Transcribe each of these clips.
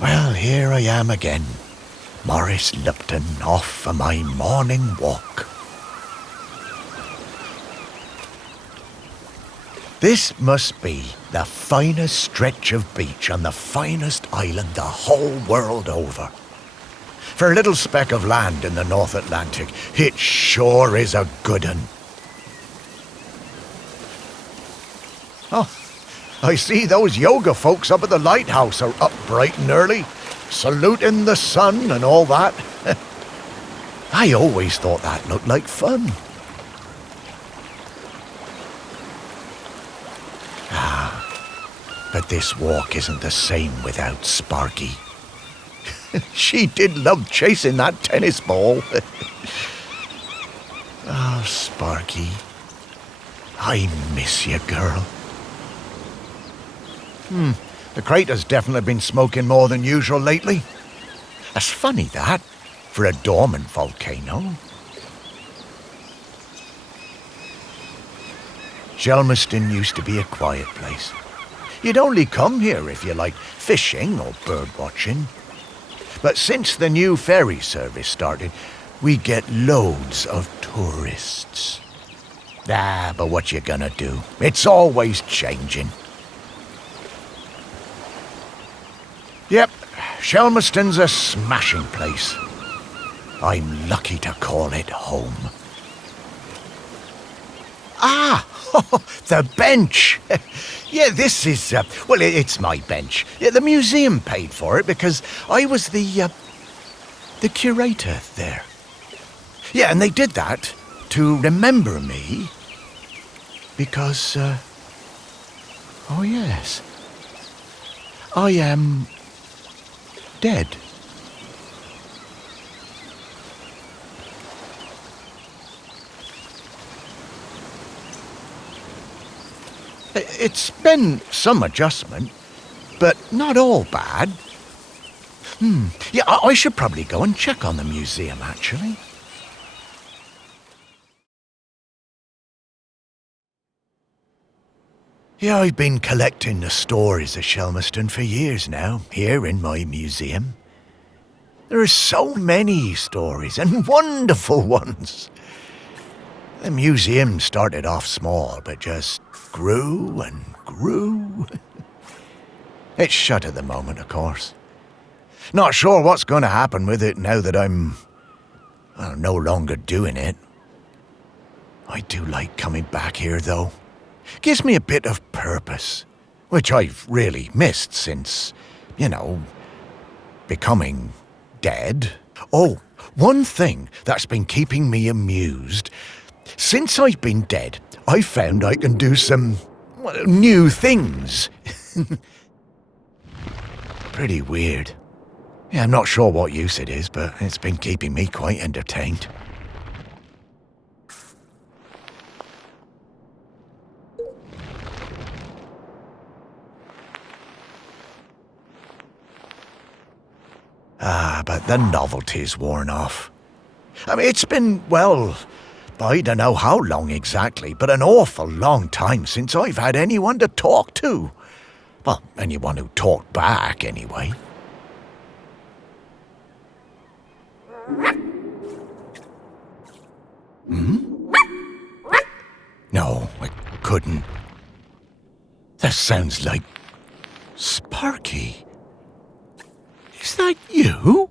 Well, here I am again, Morris Lupton, off for my morning walk. This must be the finest stretch of beach on the finest island the whole world over. For a little speck of land in the North Atlantic, it sure is a good un. Oh, I see those yoga folks up at the lighthouse are up bright and early, saluting the sun and all that. I always thought that looked like fun. But this walk isn't the same without Sparky. She did love chasing that tennis ball. Oh, Sparky, I miss you, girl. The crater's definitely been smoking more than usual lately. That's funny, that, for a dormant volcano. Shelmerston used to be a quiet place. You'd only come here if you liked fishing or bird watching. But since the new ferry service started, we get loads of tourists. But what you gonna do? It's always changing. Yep, Shelmerston's a smashing place. I'm lucky to call it home. The bench. Yeah, this is, it's my bench. Yeah, the museum paid for it because I was the curator there. Yeah, and they did that to remember me because, oh yes, I am dead. It's been some adjustment, but not all bad. Yeah, I should probably go and check on the museum, actually. Yeah, I've been collecting the stories of Shelmerston for years now, here in my museum. There are so many stories, and wonderful ones. The museum started off small, but just grew and grew. It's shut at the moment, of course. Not sure what's going to happen with it now that I'm no longer doing it. I do like coming back here, though. Gives me a bit of purpose, which I've really missed since, becoming dead. Oh, one thing that's been keeping me amused. Since I've been dead, I've found I can do some new things. Pretty weird. Yeah, I'm not sure what use it is, but it's been keeping me quite entertained. But the novelty's worn off. It's been, I don't know how long exactly, but an awful long time since I've had anyone to talk to. Well, anyone who talked back, anyway. No, I couldn't. That sounds like Sparky. Is that you?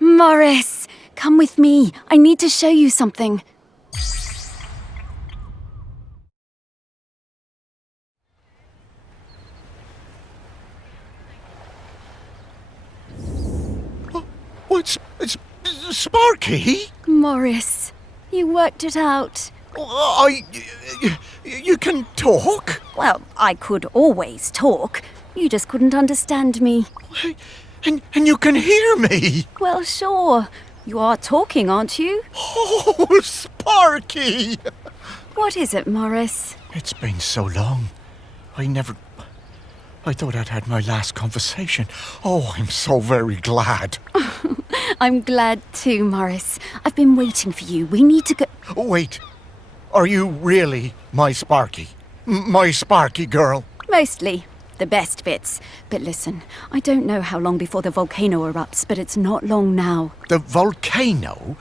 Morris, come with me. I need to show you something. It's Sparky? Morris, you worked it out. You can talk? Well, I could always talk. You just couldn't understand me. And you can hear me? Well, sure. You are talking, aren't you? Oh, Sparky! What is it, Morris? It's been so long. I I thought I'd had my last conversation. Oh, I'm so very glad. I'm glad too, Morris. I've been waiting for you. We need to go... Oh, wait. Are you really my Sparky? My Sparky girl? Mostly. The best bits. But listen, I don't know how long before the volcano erupts, but it's not long now. The volcano?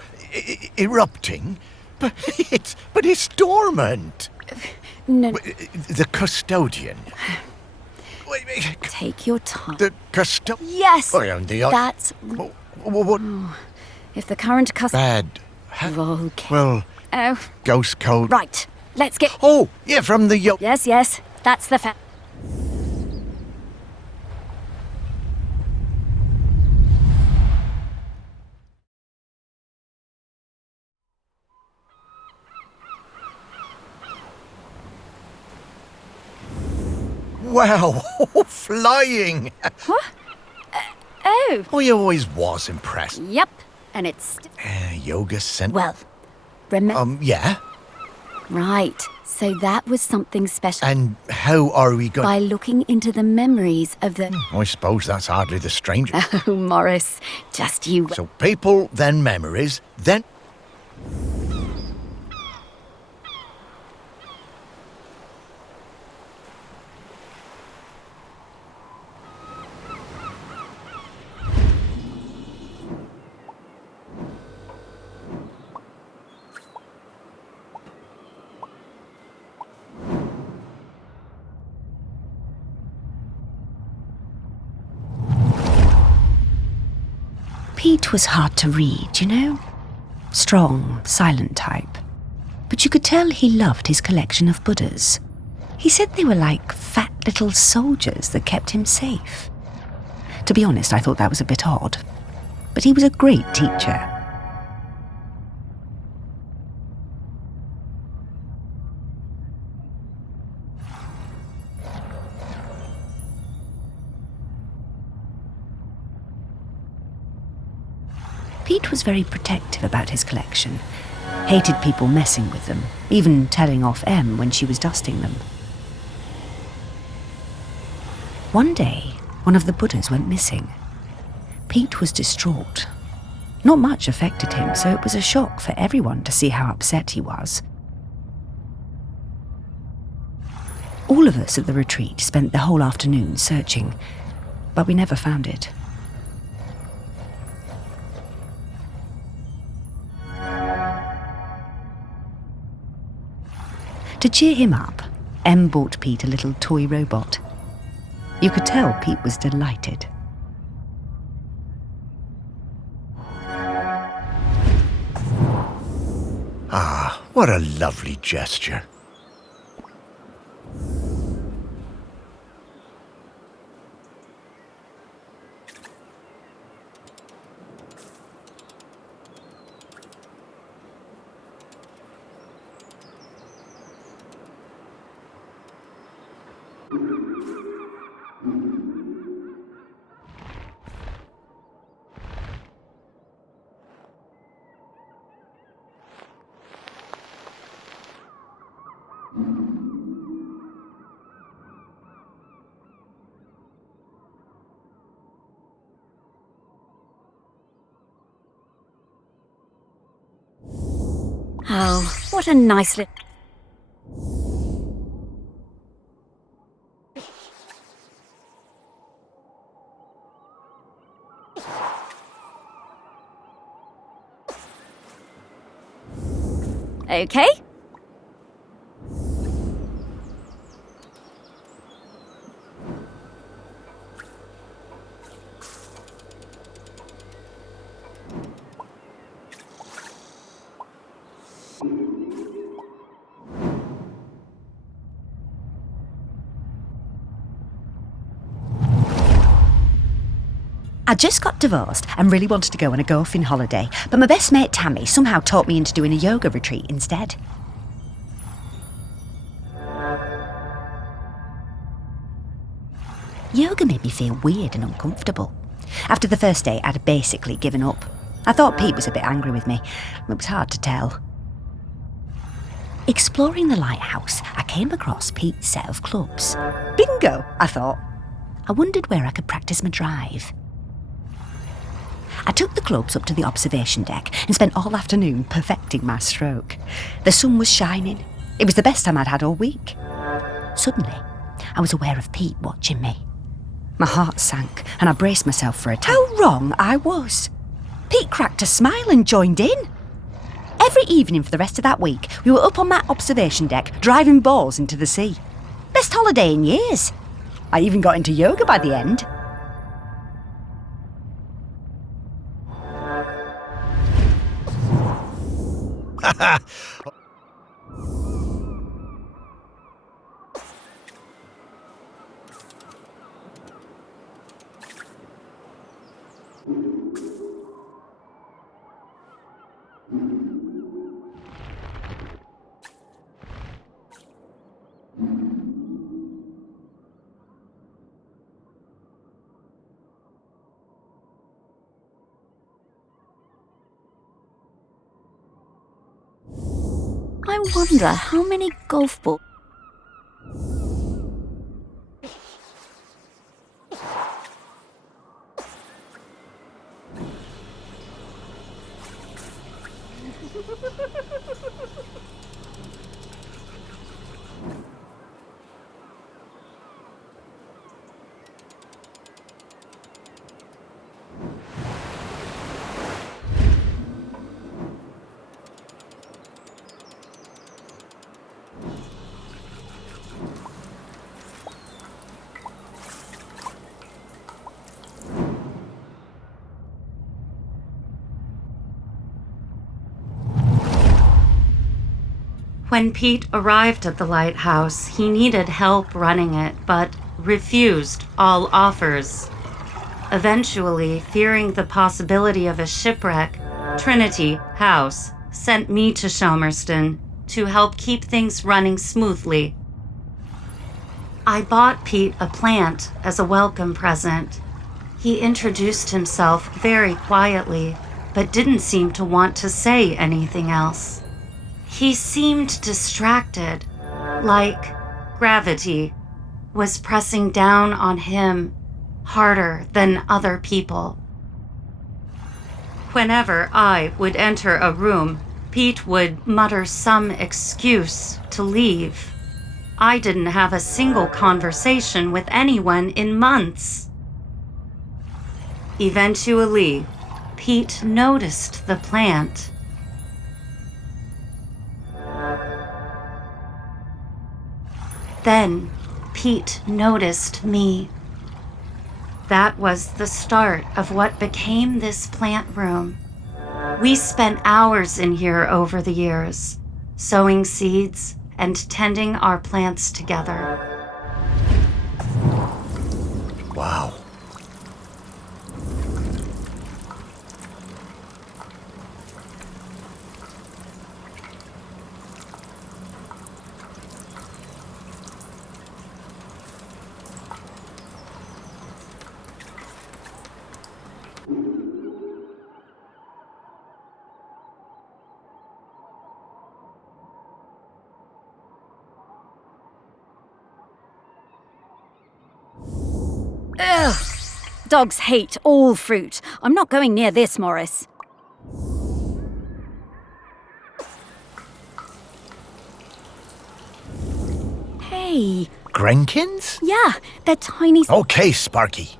Erupting? But it's dormant. No. The custodian. Take your time. The custodian? Yes! I am the... That's... What? If the current Bad. Volcano... Well... Oh. Ghost code. Right. Let's get... Oh, yeah, from the... Yes. That's the fact. Wow, flying! What? Oh. I always was impressed. Yep. And it's... Yoga center. Well, remember... Yeah? Right. So that was something special. And how are we going... By looking into the memories of the... I suppose that's hardly the stranger. Oh, Morris. Just you... So people, then memories, then... Pete was hard to read, you know? Strong, silent type. But you could tell he loved his collection of Buddhas. He said they were like fat little soldiers that kept him safe. To be honest, I thought that was a bit odd. But he was a great teacher. Pete was very protective about his collection, hated people messing with them, even telling off Em when she was dusting them. One day, one of the Buddhas went missing. Pete was distraught. Not much affected him, so it was a shock for everyone to see how upset he was. All of us at the retreat spent the whole afternoon searching, but we never found it. To cheer him up, Em bought Pete a little toy robot. You could tell Pete was delighted. Ah, what a lovely gesture. Oh, what a nice little... Okay. I just got divorced and really wanted to go on a golfing holiday, but my best mate Tammy somehow talked me into doing a yoga retreat instead. Yoga made me feel weird and uncomfortable. After the first day, I'd basically given up. I thought Pete was a bit angry with me. It was hard to tell. Exploring the lighthouse, I came across Pete's set of clubs. Bingo, I thought. I wondered where I could practice my drive. I took the clubs up to the observation deck and spent all afternoon perfecting my stroke. The sun was shining. It was the best time I'd had all week. Suddenly, I was aware of Pete watching me. My heart sank and I braced myself for how wrong I was. Pete cracked a smile and joined in. Every evening for the rest of that week, we were up on that observation deck, driving balls into the sea. Best holiday in years. I even got into yoga by the end. I wonder how many golf balls... When Pete arrived at the lighthouse, he needed help running it, but refused all offers. Eventually, fearing the possibility of a shipwreck, Trinity House sent me to Shelmerston to help keep things running smoothly. I bought Pete a plant as a welcome present. He introduced himself very quietly, but didn't seem to want to say anything else. He seemed distracted, like gravity was pressing down on him harder than other people. Whenever I would enter a room, Pete would mutter some excuse to leave. I didn't have a single conversation with anyone in months. Eventually, Pete noticed the plant. Then, Pete noticed me. That was the start of what became this plant room. We spent hours in here over the years, sowing seeds and tending our plants together. Wow. Ugh! Dogs hate all fruit. I'm not going near this, Morris. Hey. Grenkins? Yeah, they're tiny... Okay, Sparky.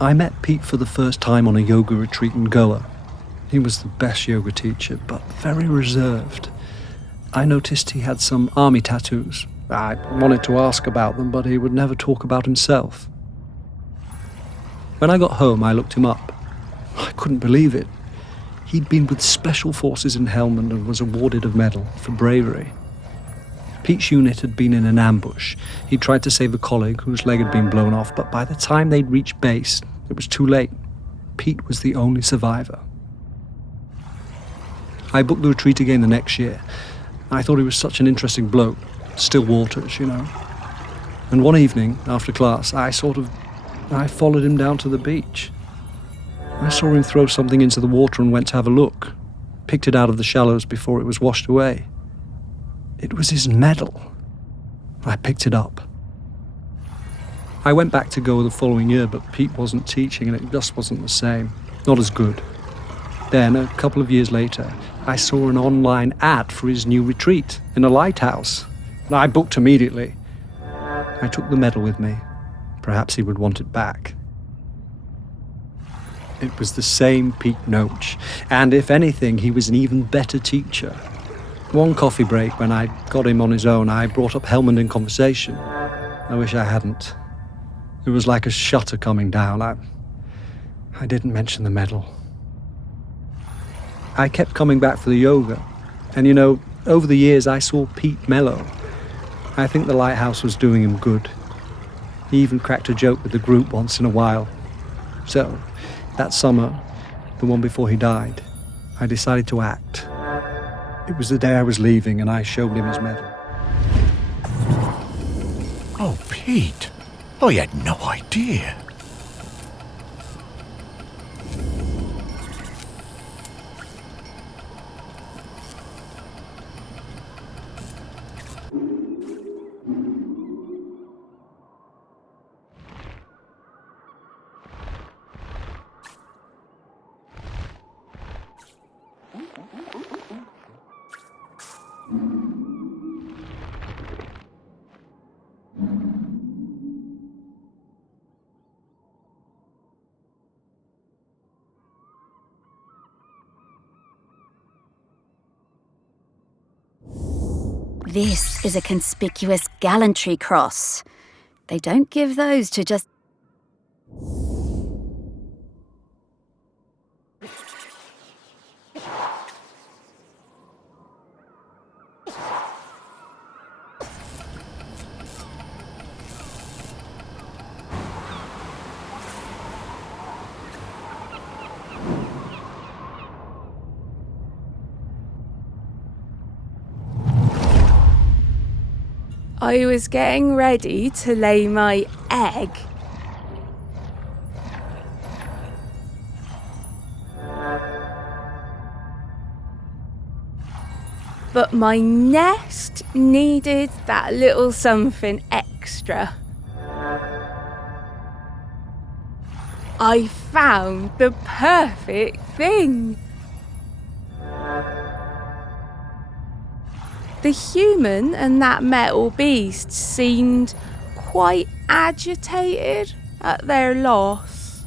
I met Pete for the first time on a yoga retreat in Goa. He was the best yoga teacher, but very reserved. I noticed he had some army tattoos. I wanted to ask about them, but he would never talk about himself. When I got home, I looked him up. I couldn't believe it. He'd been with Special Forces in Helmand and was awarded a medal for bravery. Pete's unit had been in an ambush. He tried to save a colleague whose leg had been blown off, but by the time they'd reached base, it was too late. Pete was the only survivor. I booked the retreat again the next year. I thought he was such an interesting bloke. Still waters, you know. And one evening, after class, I followed him down to the beach. I saw him throw something into the water and went to have a look. Picked it out of the shallows before it was washed away. It was his medal. I picked it up. I went back to Goa the following year, but Pete wasn't teaching and it just wasn't the same. Not as good. Then, a couple of years later, I saw an online ad for his new retreat in a lighthouse. I booked immediately. I took the medal with me. Perhaps he would want it back. It was the same Pete Noach, and if anything, he was an even better teacher. One coffee break, when I got him on his own, I brought up Helmand in conversation. I wish I hadn't. It was like a shutter coming down. I didn't mention the medal. I kept coming back for the yoga, and you know, over the years I saw Pete mellow. I think the lighthouse was doing him good. He even cracked a joke with the group once in a while. So, that summer, the one before he died, I decided to act. It was the day I was leaving, and I showed him his medal. Oh, Pete. I had no idea. This is a conspicuous gallantry cross. They don't give those to just... I was getting ready to lay my egg. But my nest needed that little something extra. I found the perfect thing. The human and that metal beast seemed quite agitated at their loss.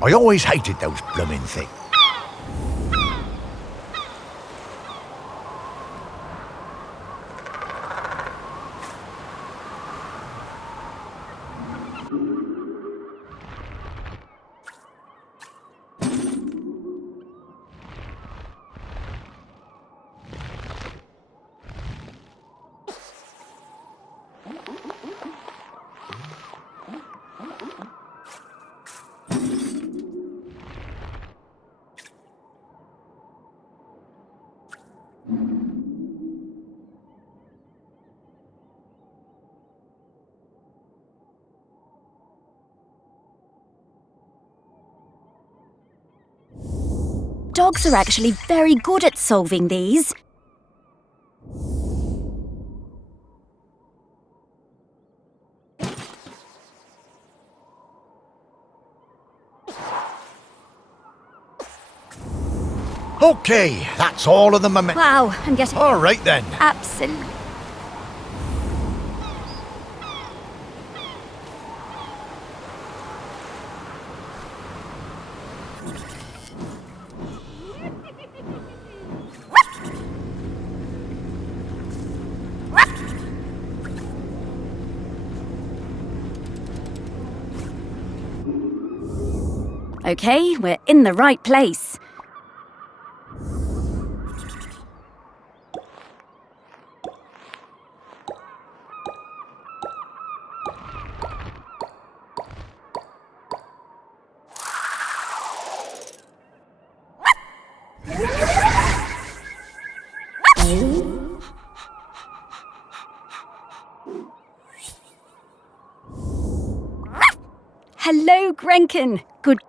I always hated those blooming things. Dogs are actually very good at solving these. Okay, that's all of the Wow, I'm getting... All right then. Absolutely. Okay, we're in the right place. Hello, Grenkin. Good.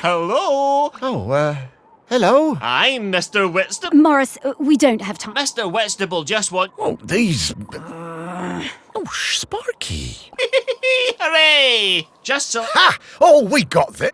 Hello. Oh, hello. I'm Mr. Whitstable. Morris, we don't have time. Mr. Whitstable just want... Oh, these... Oh, Sparky. Hooray! Just so... Ha! Oh, we got this.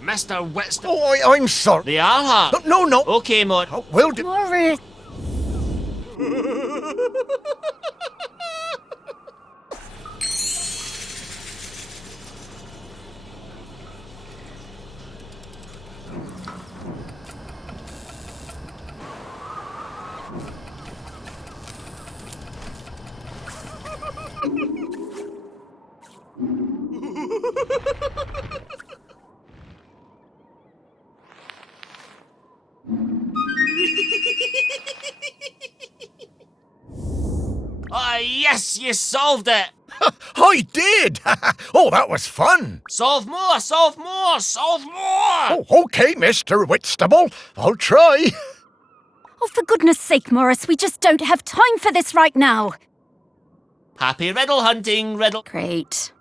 Mr. Whitstable. Oh, I'm sorry. They are hard. No. Okay, Maud. Oh, will do. Morris! Ah, yes, you solved it. I did. Oh, that was fun. Solve more, solve more, solve more. Oh, okay, Mr. Whitstable. I'll try. Oh, for goodness sake, Morris, we just don't have time for this right now. Happy riddle hunting, riddle. Great.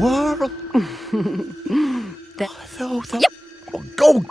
world? The- Oh, go!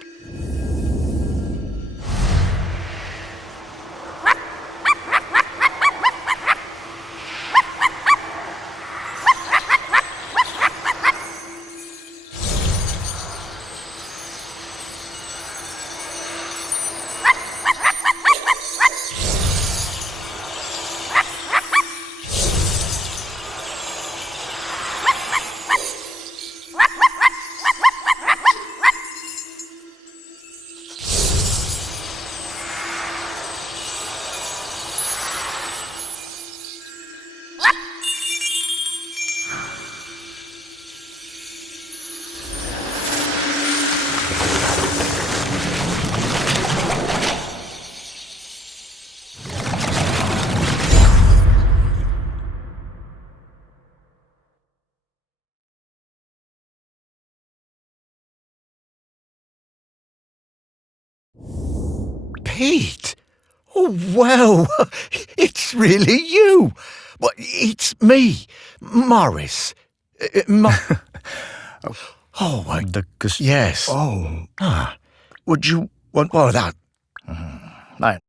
Pete! Oh, wow! It's really you! Well, it's me, Morris. Yes. Oh, Would you want more of that? right.